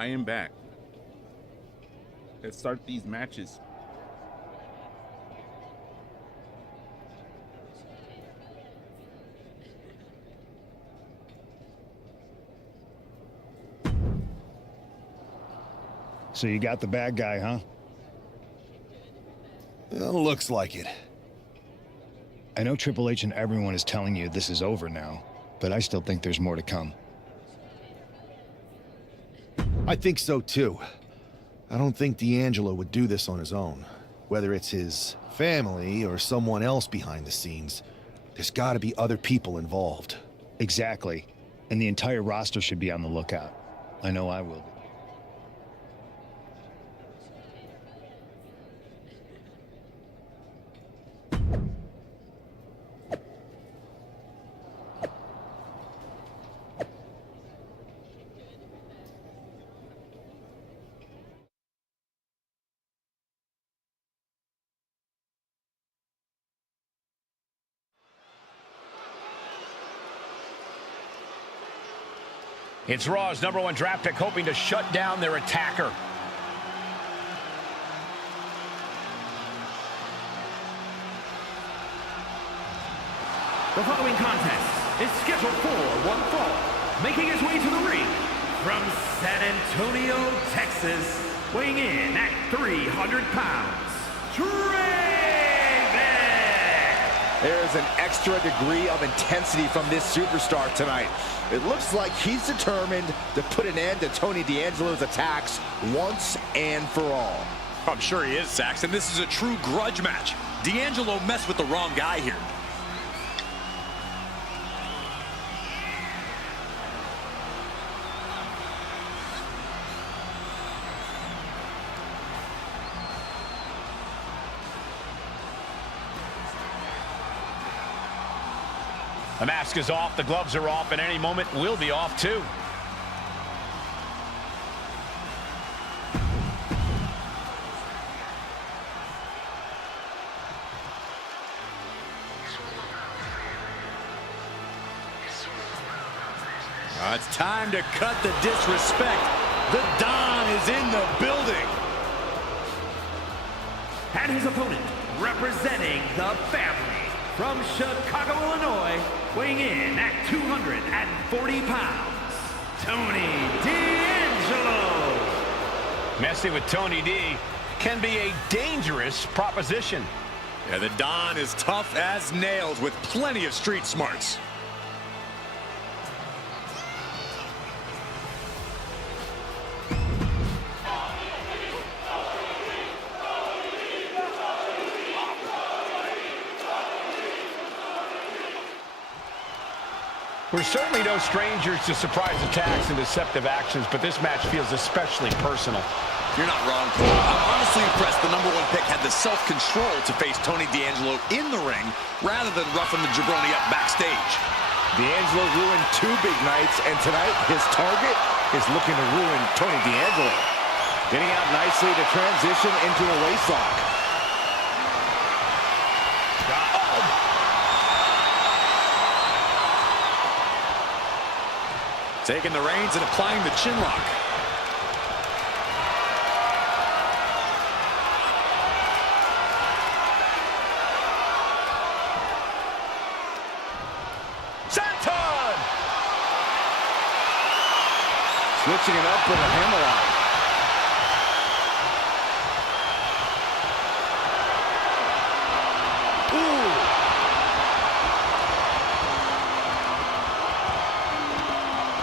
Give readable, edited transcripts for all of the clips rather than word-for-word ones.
I am back. Let's start these matches. So you got the bad guy, huh? Well, looks like it. I know Triple H and everyone is telling you this is over now, but I still think there's more to come. I think so too. I don't think D'Angelo would do this on his own. Whether it's his family or someone else behind the scenes, there's gotta be other people involved. Exactly. And the entire roster should be on the lookout. I know I will be. It's Raw's #1 draft pick hoping to shut down their attacker. The following contest is scheduled for one fall. Making his way to the ring from San Antonio, Texas, weighing in at 300 pounds, There's an extra degree of intensity from this superstar tonight. It looks like he's determined to put an end to Tony D'Angelo's attacks once and for all. I'm sure he is, Saxon. This is a true grudge match. D'Angelo messed with the wrong guy here. The mask is off, the gloves are off, and any moment we'll be off too. It's time to cut the disrespect. The Don is in the building. and his opponent, representing the family from Chicago, Illinois, weighing in at 240 pounds, Tony D'Angelo. Messing with Tony D can be a dangerous proposition. Yeah, the Don is tough as nails with plenty of street smarts. We're certainly no strangers to surprise attacks and deceptive actions, but this match feels especially personal. You're not wrong, Cole. I'm honestly impressed the #1 pick had the self-control to face Tony D'Angelo in the ring rather than roughing the jabroni up backstage. D'Angelo's ruined 2 big nights, and tonight his target is looking to ruin Tony D'Angelo. Getting out nicely to transition into a waistlock. Taking the reins and applying the chin lock. Senton! Switching it up with a hammerlock.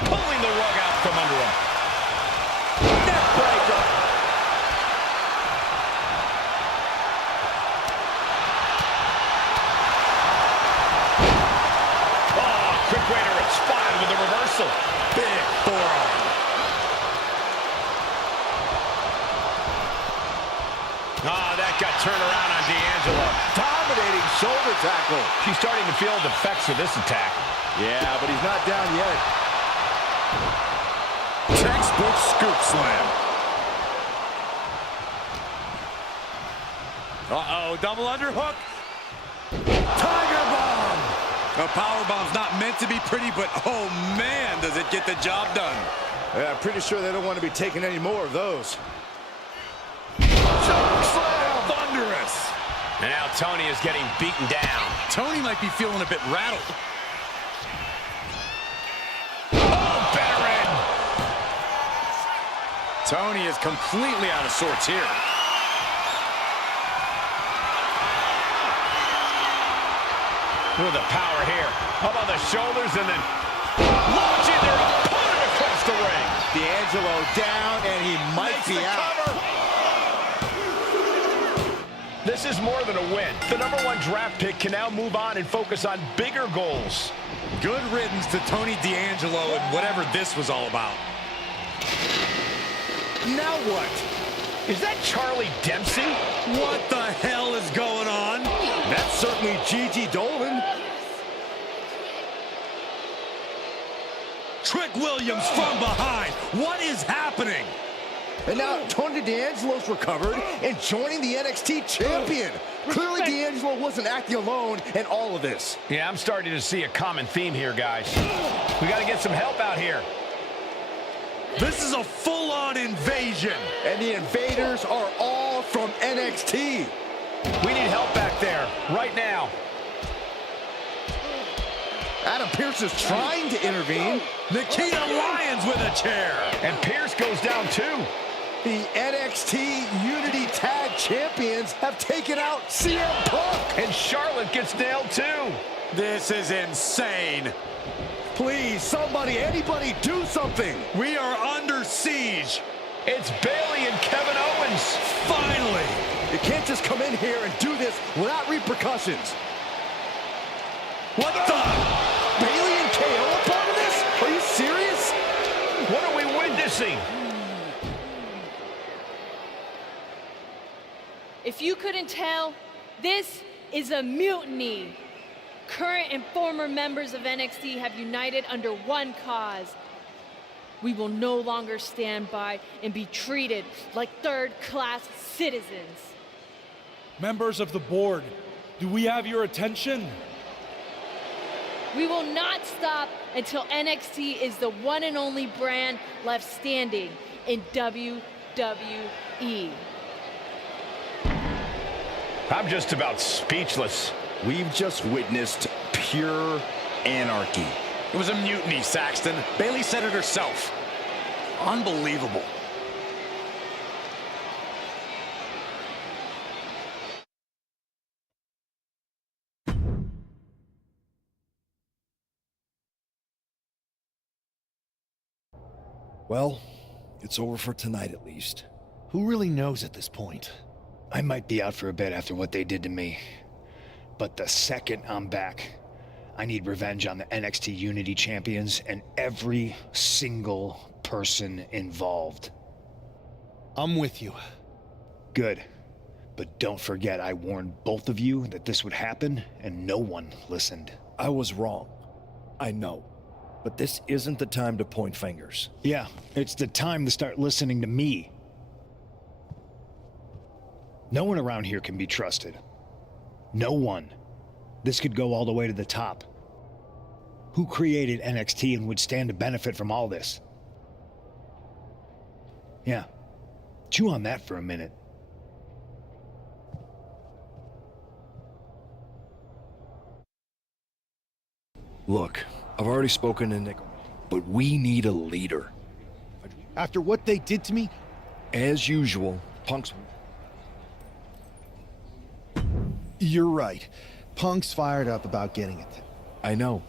Pulling the rug out from under him. Neck breaker. Oh, quick way to respond with a reversal. Big forearm. Ah, that got turned around on D'Angelo. Dominating shoulder tackle. She's starting to feel the effects of this attack. Yeah, but he's not down yet. Textbook scoop slam. Uh-oh, double underhook. Tiger bomb. A power bomb's not meant to be pretty, but oh man, does it get the job done. Yeah, I'm pretty sure they don't want to be taking any more of those. Chokeslam! Thunderous! And now Tony is getting beaten down. Tony might be feeling a bit rattled. Oh, veteran! Tony is completely out of sorts here. With the power here. How about the shoulders and then launching their opponent across the ring. D'Angelo down, and he might be out. This is more than a win. The #1 draft pick can now move on and focus on bigger goals. Good riddance to Tony D'Angelo and whatever this was all about. Now what? Is that Charlie Dempsey? What the hell is going on? That's certainly Gigi Dolan. Trick Williams from behind. What is happening? And now Tony D'Angelo's recovered and joining the NXT champion. Clearly D'Angelo wasn't acting alone in all of this. Yeah, I'm starting to see a common theme here, guys. We got to get some help out here. This is a full-on invasion. And the invaders are all from NXT. We need help back there, right now. Adam Pearce is trying to intervene. Nikita Lyons with a chair. And Pierce goes down too. The NXT Unity Tag Champions have taken out CM Punk. And Charlotte gets nailed too. This is insane. Please, somebody, anybody, do something. We are under siege. It's Bayley and Kevin Owens. Finally. You can't just come in here and do this without repercussions. What the? Bayley and KO are part of this? Are you serious? What are we witnessing? If you couldn't tell, this is a mutiny. Current and former members of NXT have united under one cause. We will no longer stand by and be treated like third-class citizens. Members of the board, do we have your attention? We will not stop until NXT is the one and only brand left standing in WWE. I'm just about speechless. We've just witnessed pure anarchy. It was a mutiny, Saxton. Bayley said it herself. Unbelievable. Well, it's over for tonight at least. Who really knows at this point? I might be out for a bit after what they did to me. But the second I'm back, I need revenge on the NXT Unity Champions and every single person involved. I'm with you. Good. But don't forget I warned both of you that this would happen, and no one listened. I was wrong. I know. But this isn't the time to point fingers. Yeah, it's the time to start listening to me. No one around here can be trusted. No one. This could go all the way to the top. Who created NXT and would stand to benefit from all this? Yeah. Chew on that for a minute. Look, I've already spoken to Nick, but we need a leader. After what they did to me, As usual, Punk's... you're right. Punk's fired up about getting it. I know.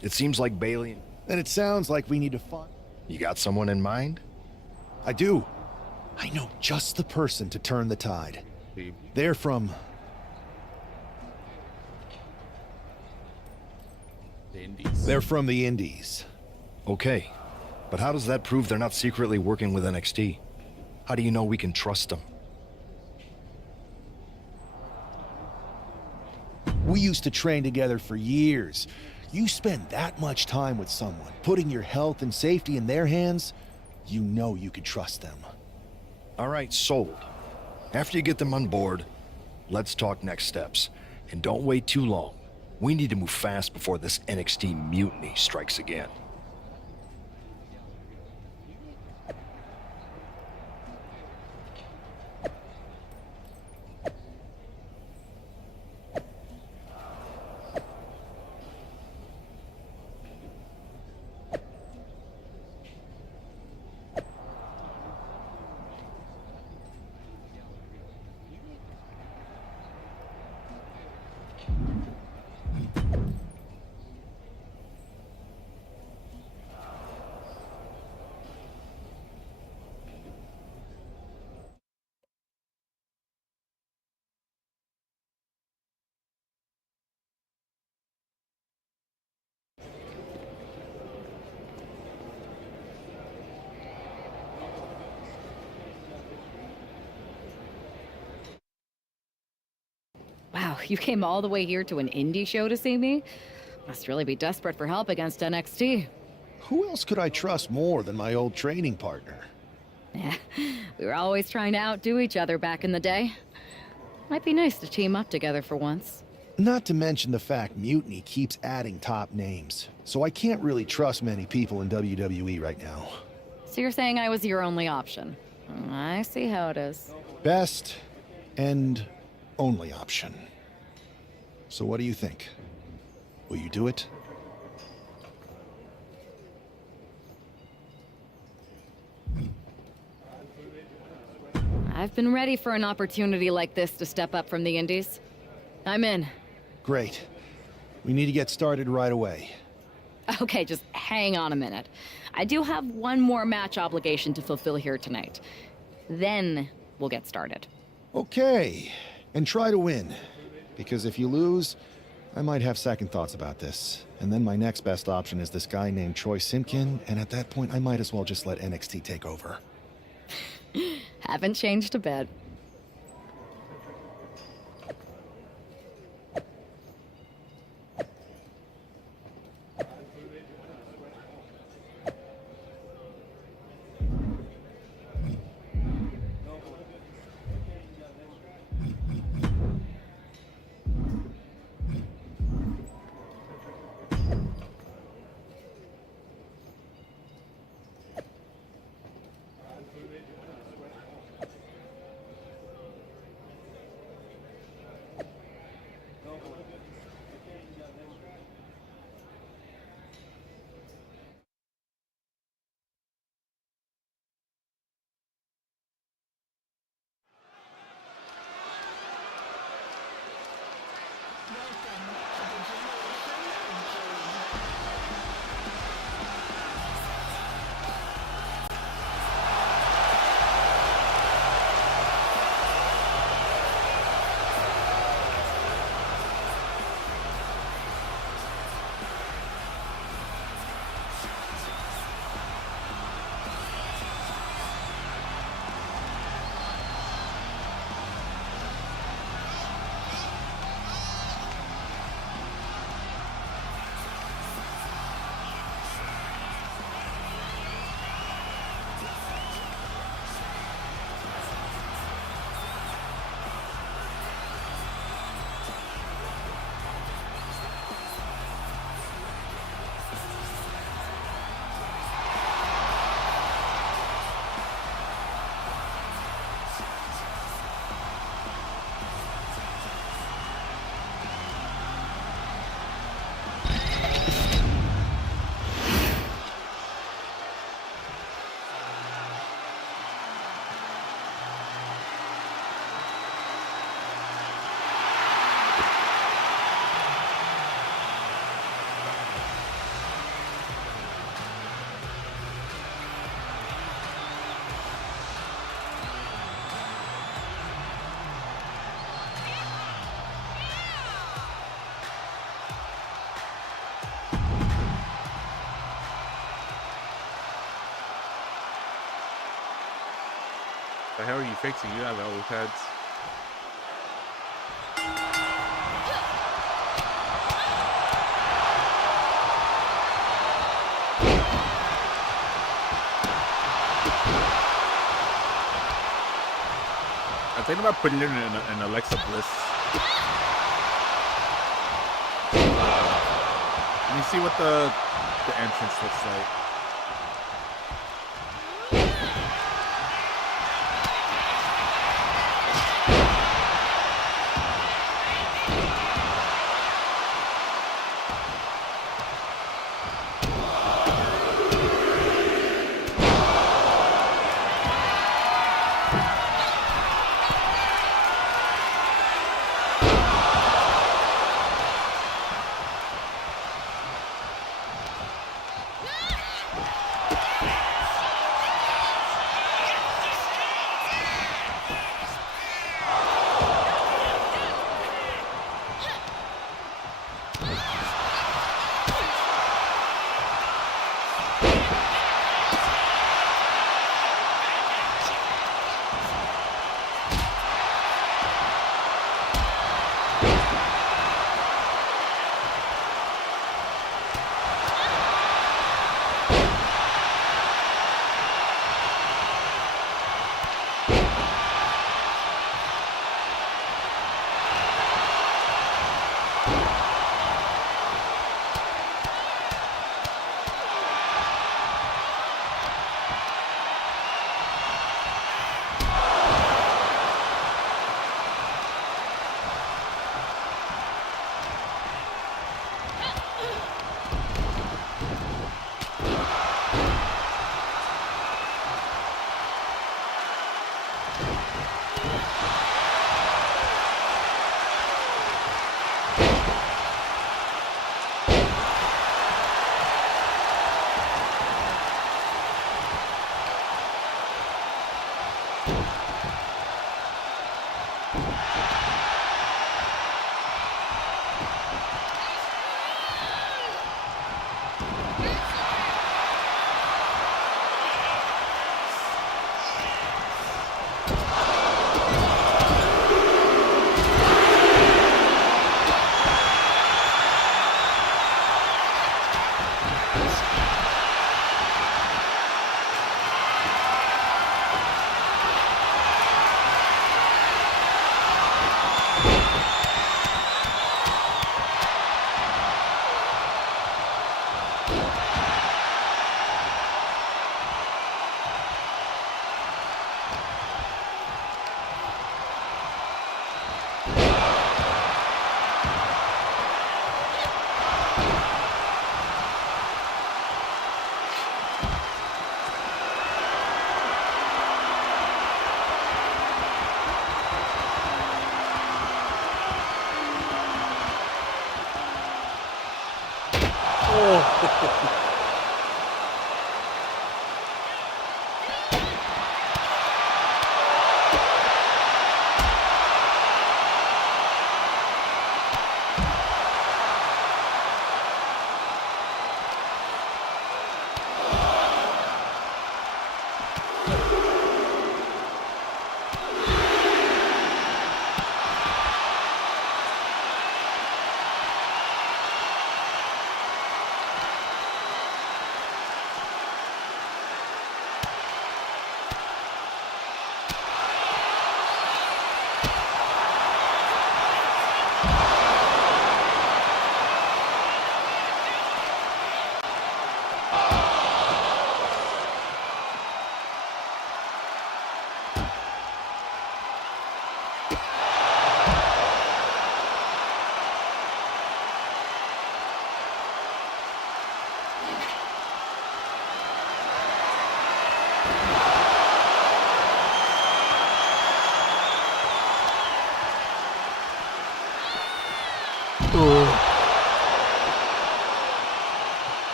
It seems like Bayley... And it sounds like we need to find... You got someone in mind? I do. I know just the person to turn the tide. They're from... The Indies. They're from the Indies. Okay. But how does that prove they're not secretly working with NXT? How do you know we can trust them? We used to train together for years. You spend that much time with someone, putting your health and safety in their hands, you know you could trust them. All right, sold. After you get them on board, let's talk next steps. And don't wait too long. We need to move fast before this NXT mutiny strikes again. Wow, you came all the way here to an indie show to see me? Must really be desperate for help against NXT. Who else could I trust more than my old training partner? Yeah, we were always trying to outdo each other back in the day. Might be nice to team up together for once. Not to mention the fact Mutiny keeps adding top names, so I can't really trust many people in WWE right now. So you're saying I was your only option? I see how it is. Best and only option. So what do you think? Will you do it? I've been ready for an opportunity like this to step up from the indies. I'm in. Great. We need to get started right away. Okay, just hang on a minute. I do have one more match obligation to fulfill here tonight. Then we'll get started. Okay. And try to win. Because if you lose, I might have second thoughts about this. And then my next best option is this guy named Troy Simpkin, and at that point I might as well just let NXT take over. Haven't changed a bit. The hell are you fixing? You have elbow pads. I'm thinking about putting it in an Alexa Bliss. Let me see what the entrance looks like.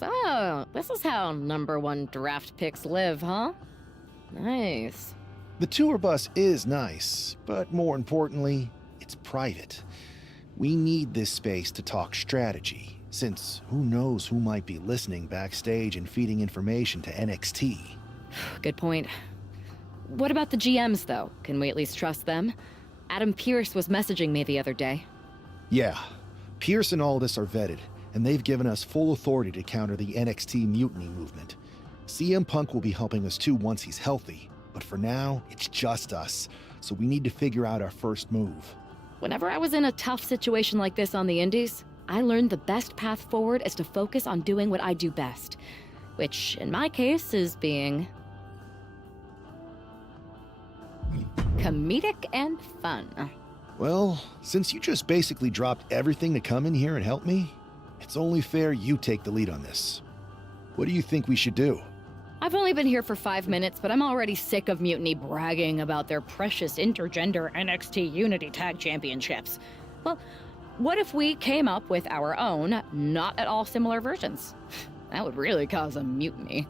So, this is how #1 draft picks live, huh? Nice. The tour bus is nice, but more importantly, it's private. We need this space to talk strategy, since who knows who might be listening backstage and feeding information to NXT. Good point. What about the GMs, though? Can we at least trust them? Adam Pearce was messaging me the other day. Yeah, Pierce and Aldis are vetted, and they've given us full authority to counter the NXT mutiny movement. CM Punk will be helping us too once he's healthy, but for now, it's just us, so we need to figure out our first move. Whenever I was in a tough situation like this on the Indies, I learned the best path forward is to focus on doing what I do best, which, in my case, is being comedic and fun. Well, since you just basically dropped everything to come in here and help me, it's only fair you take the lead on this. What do you think we should do? I've only been here for 5 minutes, but I'm already sick of Mutiny bragging about their precious intergender NXT Unity Tag Championships. Well, what if we came up with our own, not at all similar versions? That would really cause a mutiny.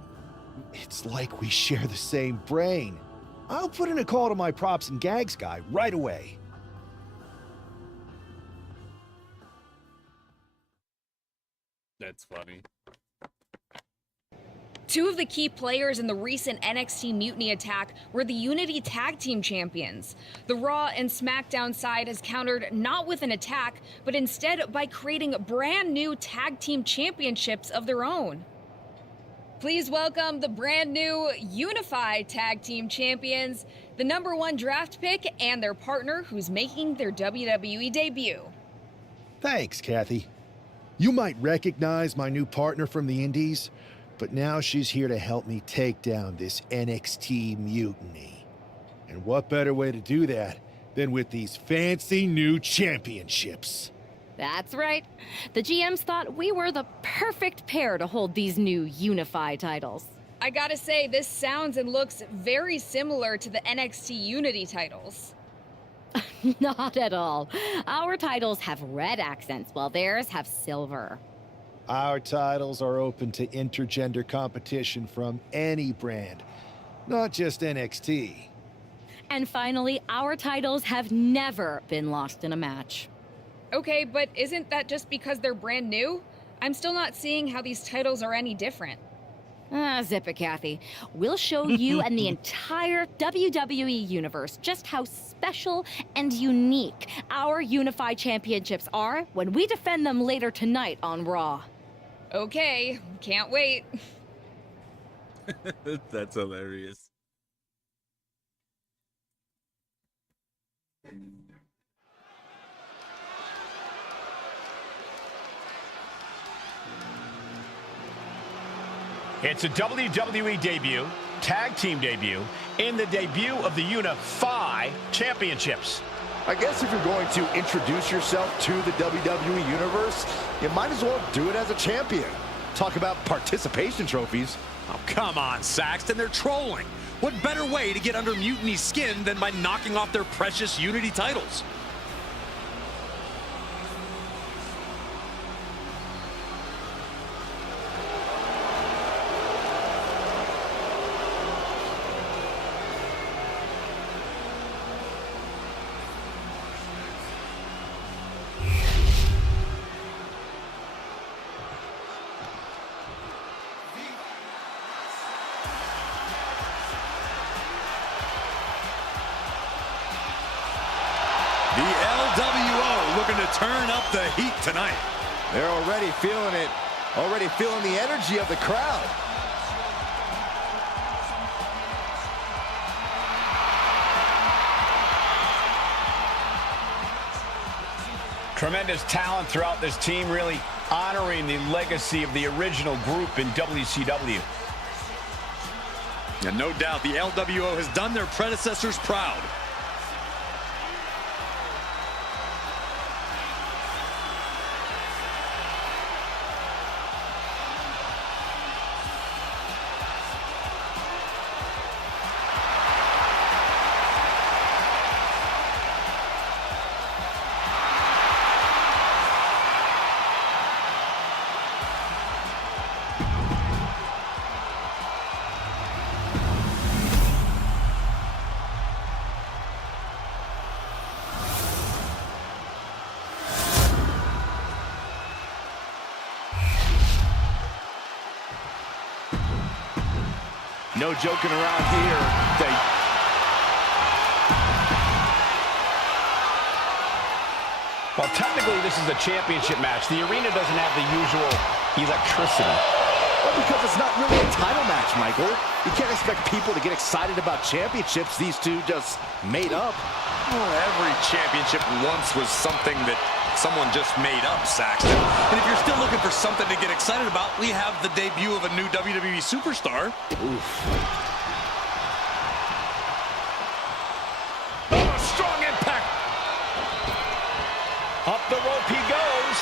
It's like we share the same brain. I'll put in a call to my props and gags guy right away. That's funny. Two of the key players in the recent NXT Mutiny attack were the Unity Tag Team Champions. The Raw and SmackDown side has countered not with an attack, but instead by creating brand new Tag Team Championships of their own. Please welcome the brand new Unified Tag Team Champions, the #1 draft pick, and their partner who's making their WWE debut. Thanks, Kathy. You might recognize my new partner from the Indies. But now she's here to help me take down this NXT mutiny. And what better way to do that than with these fancy new championships? That's right. The GMs thought we were the perfect pair to hold these new unified titles. I gotta say, this sounds and looks very similar to the NXT Unity titles. Not at all. Our titles have red accents, while theirs have silver. Our titles are open to intergender competition from any brand, not just NXT. And finally, our titles have never been lost in a match. Okay, but isn't that just because they're brand new? I'm still not seeing how these titles are any different. Zip it, Kathy. We'll show you and the entire WWE universe just how special and unique our unified championships are when we defend them later tonight on Raw. Okay, can't wait. That's hilarious. It's a WWE debut, tag team debut, and the debut of the Unify Championships. I guess if you're going to introduce yourself to the WWE Universe, you might as well do it as a champion. Talk about participation trophies. Oh, come on, Saxton, they're trolling. What better way to get under Mutiny's skin than by knocking off their precious Unity titles? The LWO looking to turn up the heat tonight. They're already feeling it, already feeling the energy of the crowd. Tremendous talent throughout this team, really honoring the legacy of the original group in WCW. And no doubt the LWO has done their predecessors proud. No joking around here. Well, technically, this is a championship match. The arena doesn't have the usual electricity. Well, because it's not really a title match, Michael. You can't expect people to get excited about championships these two just made up. Well, every championship once was something that someone just made up, Saxton. And if you're still looking for something to get excited about, we have the debut of a new WWE superstar. Oof. Oh, strong impact. Up the rope he goes.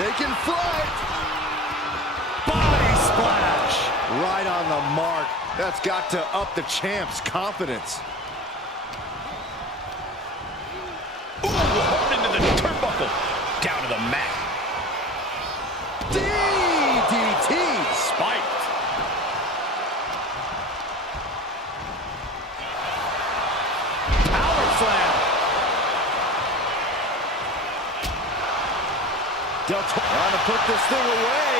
Taking flight. Body splash. Right on the mark. That's got to up the champ's confidence. Ooh, hard into the turnbuckle. Down to the mat. DDT. Spiked. Power slam. Trying to put this thing away.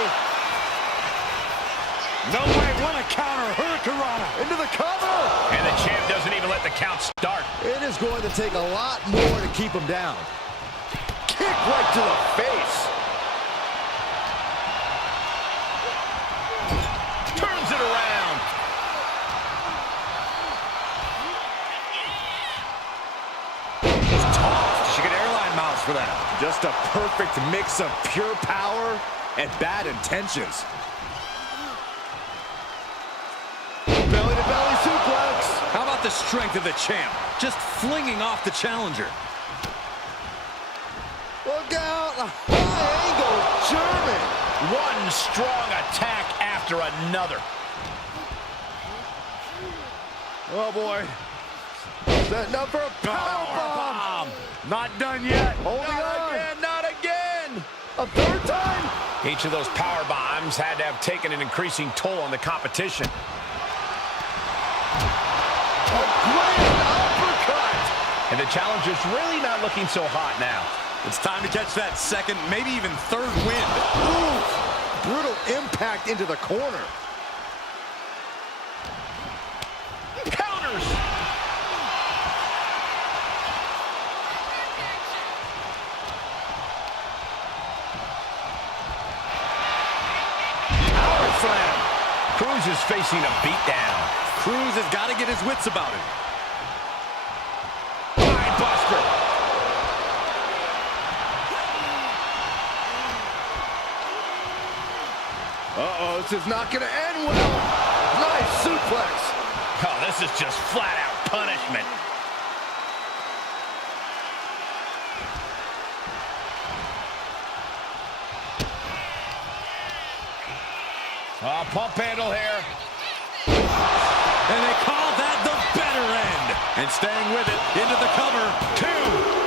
No way, what a counter. Hurricanrana. Into the cover. And the champ doesn't even let the count start. It is going to take a lot more to keep him down. Kick right to the face. Turns it around. Tossed. She get airline miles for that. Just a perfect mix of pure power and bad intentions. Belly-to-belly suplex. How about the strength of the champ? Just flinging off the challenger. Look out! A high-angle German. One strong attack after another. Oh, boy. Setting up for a powerbomb. Not done yet. Holding on. Again, not again. A third time. Each of those power bombs had to have taken an increasing toll on the competition. A grand uppercut. And the challenger's really not looking so hot now. It's time to catch that second, maybe even third wind. Ooh, brutal impact into the corner. Counters. Power slam. Cruz is facing a beatdown. Cruz has got to get his wits about him. Mind buster. Uh-oh, this is not going to end well. Nice suplex. Oh, this is just flat-out punishment. Oh, pump handle here. And they call that the better end. And staying with it, into the cover. 2.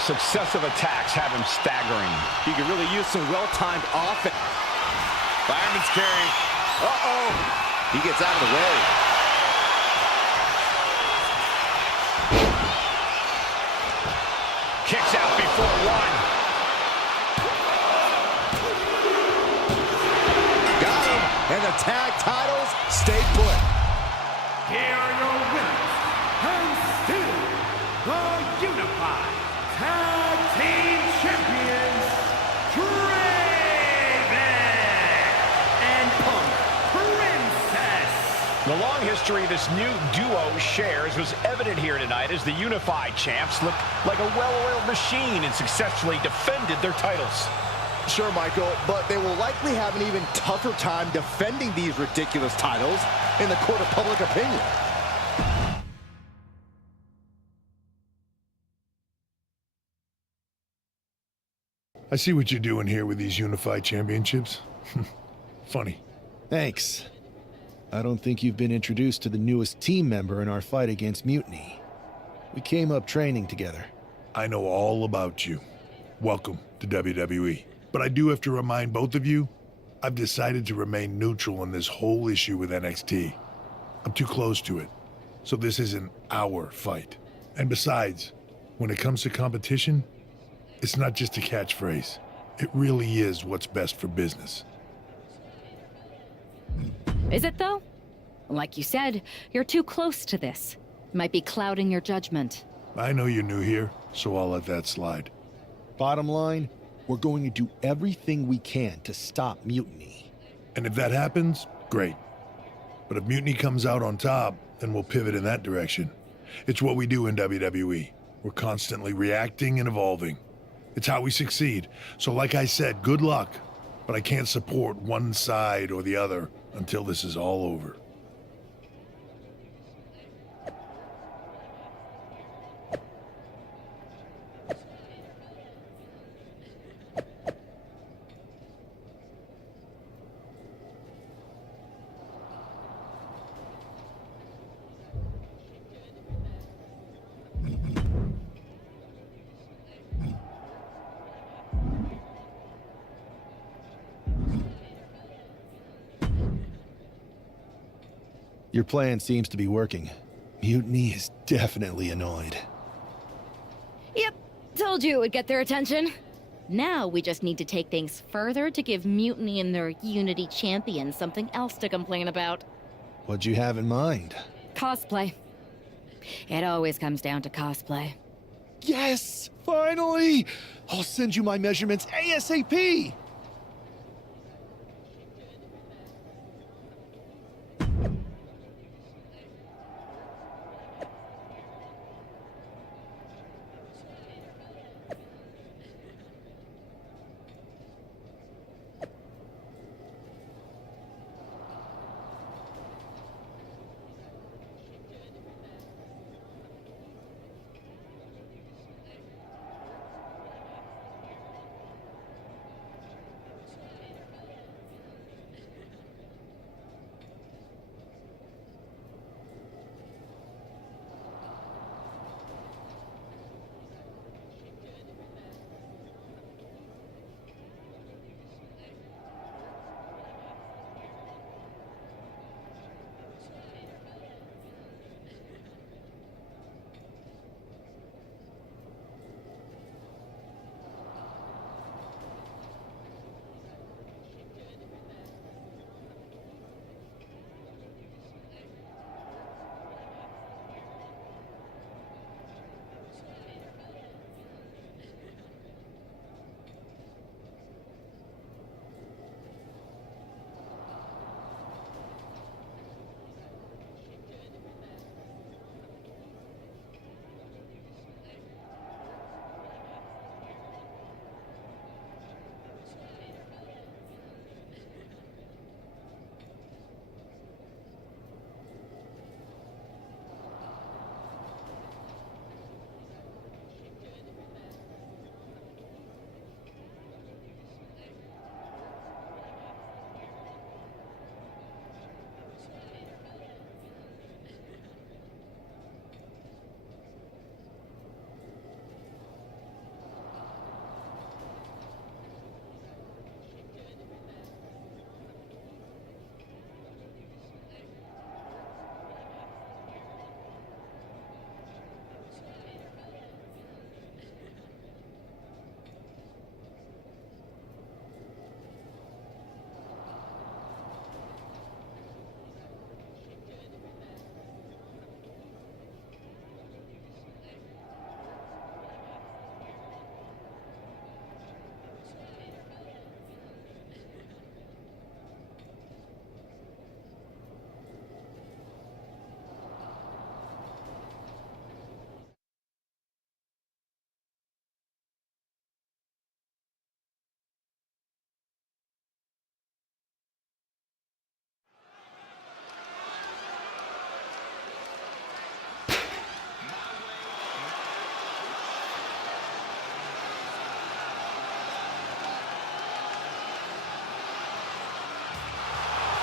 Successive attacks have him staggering. He could really use some well-timed offense. Fireman's carry. Uh-oh. He gets out of the way. Kicks out before one. Got him. And the tag titles stay put. Here are your winners, and still the unified Tag Team Champions, Draven and Punk Princess. The long history this new duo shares was evident here tonight as the unified champs looked like a well-oiled machine and successfully defended their titles. Sure, Michael, but they will likely have an even tougher time defending these ridiculous titles in the court of public opinion. I see what you're doing here with these unified championships. Funny. Thanks. I don't think you've been introduced to the newest team member in our fight against Mutiny. We came up training together. I know all about you. Welcome to WWE. But I do have to remind both of you, I've decided to remain neutral in this whole issue with NXT. I'm too close to it. So this isn't our fight. And besides, when it comes to competition, it's not just a catchphrase. It really is what's best for business. Is it, though? Like you said, you're too close to this. Might be clouding your judgment. I know you're new here, so I'll let that slide. Bottom line, we're going to do everything we can to stop Mutiny. And if that happens, great. But if Mutiny comes out on top, then we'll pivot in that direction. It's what we do in WWE. We're constantly reacting and evolving. It's how we succeed. So like I said, good luck. But I can't support one side or the other until this is all over. Your plan seems to be working. Mutiny is definitely annoyed. Yep, told you it would get their attention. Now we just need to take things further to give Mutiny and their Unity champions something else to complain about. What'd you have in mind? Cosplay. It always comes down to cosplay. Yes! Finally! I'll send you my measurements ASAP!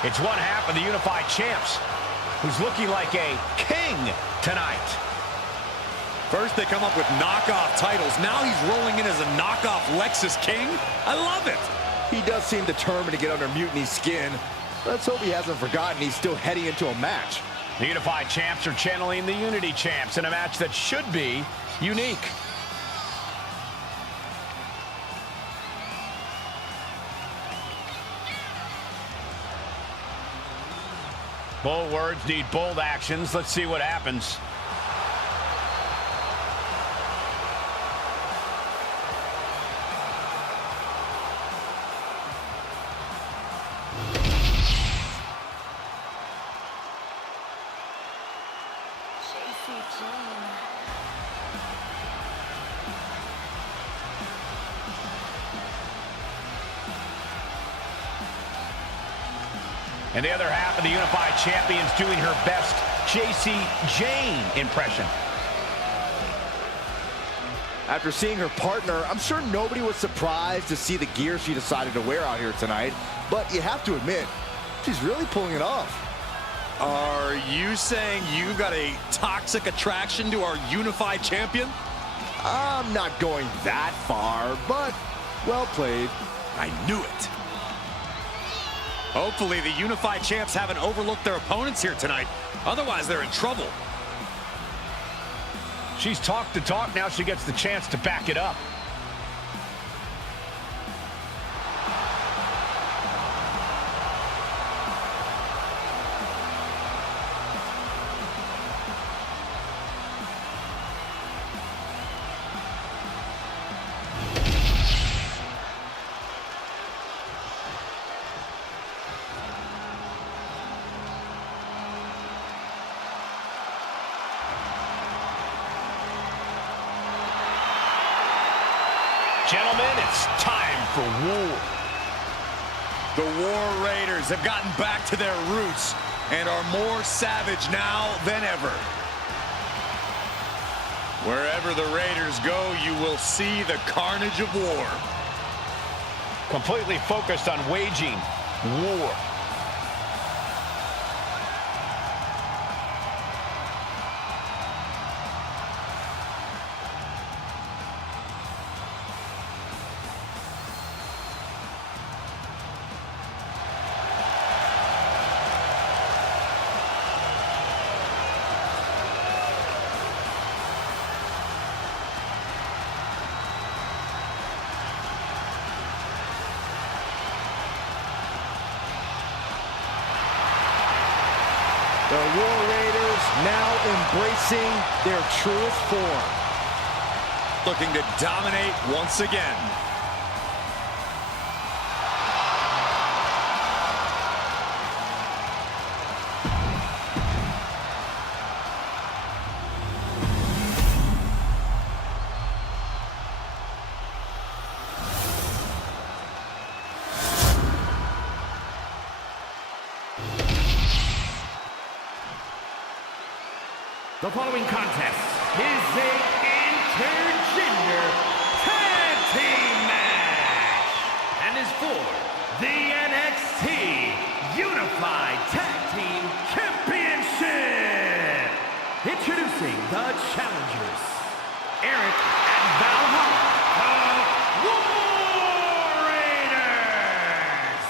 It's one half of the Unified Champs, who's looking like a king tonight. First they come up with knockoff titles. Now he's rolling in as a knockoff Lexus King. I love it. He does seem determined to get under Mutiny's skin. Let's hope he hasn't forgotten he's still heading into a match. The Unified Champs are channeling the Unity Champs in a match that should be unique. Bold words need bold actions. Let's see what happens. And the other half of the Unified Champions doing her best JC Jane impression. After seeing her partner, I'm sure nobody was surprised to see the gear she decided to wear out here tonight. But you have to admit, she's really pulling it off. Are you saying you got a toxic attraction to our Unified Champion? I'm not going that far, but well played. I knew it. Hopefully the Unified Champs haven't overlooked their opponents here tonight. Otherwise, they're in trouble. She's talked the talk. Now she gets the chance to back it up. Gentlemen, it's time for war. The War Raiders have gotten back to their roots and are more savage now than ever. Wherever the Raiders go, you will see the carnage of war. Completely focused on waging war. The War Raiders now embracing their truest form. Looking to dominate once again. The following contest is a intergender tag team match and is for the NXT Unified Tag Team Championship. Introducing the challengers, Eric and Valhalla, the War Raiders.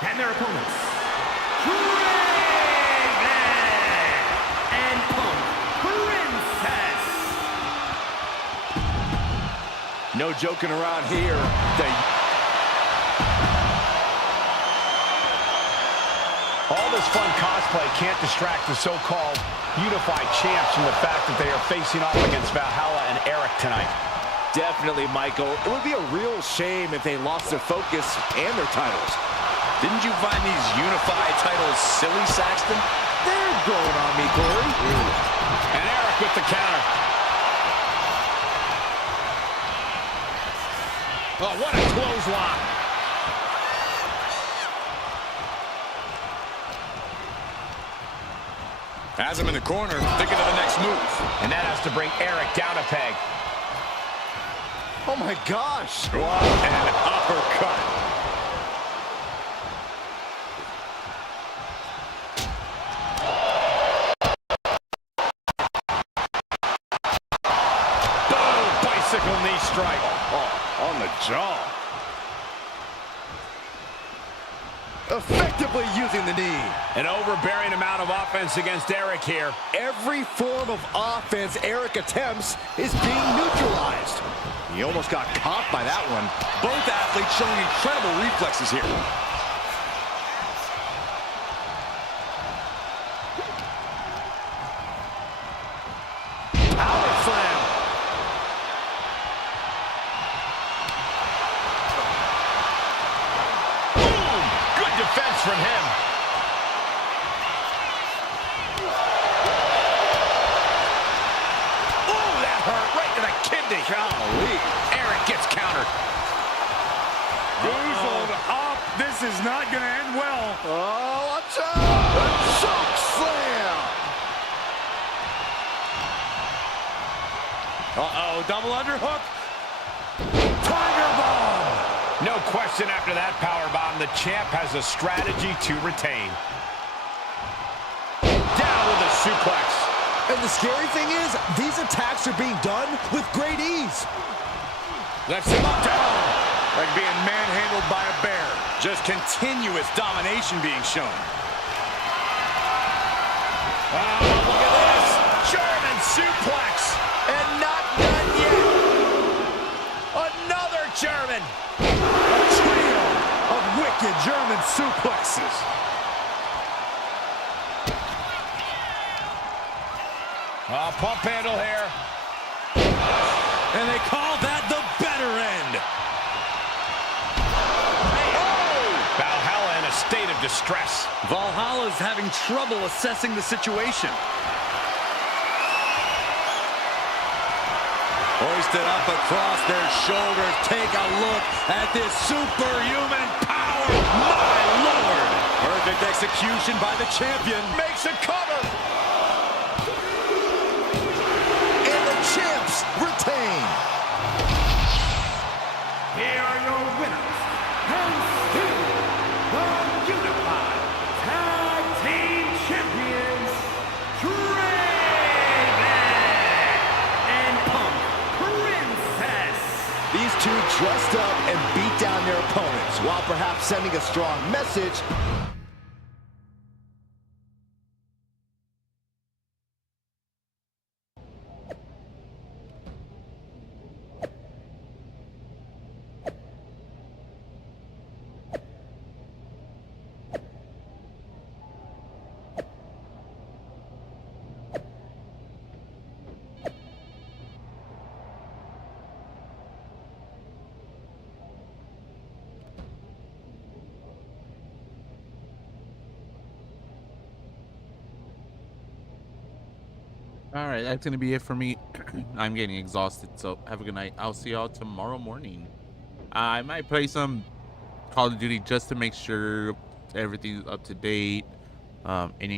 And their opponents, Craven and Punk Princess. No joking around here. All this fun cosplay can't distract the so-called Unified Champs from the fact that they are facing off against Valhalla and Eric tonight. Definitely, Michael. It would be a real shame if they lost their focus and their titles. Didn't you find these Unified titles silly, Saxton? They're growing on me, Corey. And Eric with the counter. Oh, what a clothesline. Has him in the corner, thinking of the next move. And that has to bring Eric down a peg. Oh my gosh. What an uppercut. Boom, bicycle knee strike. On the jaw. Effectively using the knee. An overbearing amount of offense against Eric here. Every form of offense Eric attempts is being neutralized. He almost got caught by that one. Both athletes showing incredible reflexes here. Power slam. Boom! Good defense from him. Ooh, that hurt right to the kidney. Golly. Eric gets countered. Hold up. This is not going to end well. Oh, watch out! A choke slam! Uh-oh, double underhook. Tiger bomb. No question after that power bomb, the champ has a strategy to retain. Down with a suplex. And the scary thing is, these attacks are being done with great ease. Lets him up down. Like being manhandled by a bear. Just continuous domination being shown. Oh, look at this. German suplex. And not done yet. Another German. A trio of wicked German suplexes. Pump handle here. And they call that the better end. Valhalla in a state of distress. Valhalla's having trouble assessing the situation. Hoisted up across their shoulders. Take a look at this superhuman power. My Lord. Perfect execution by the champion. Makes a cover. And the champs retain. Here are your winners, and still the Unified Tag Team Champions, and Punk Princess. These two dressed up and beat down their opponents, while perhaps sending a strong message. All right, that's gonna be it for me. I'm getting exhausted, so have a good night. I'll see y'all tomorrow morning. I might play some Call of Duty just to make sure everything's up to date. Any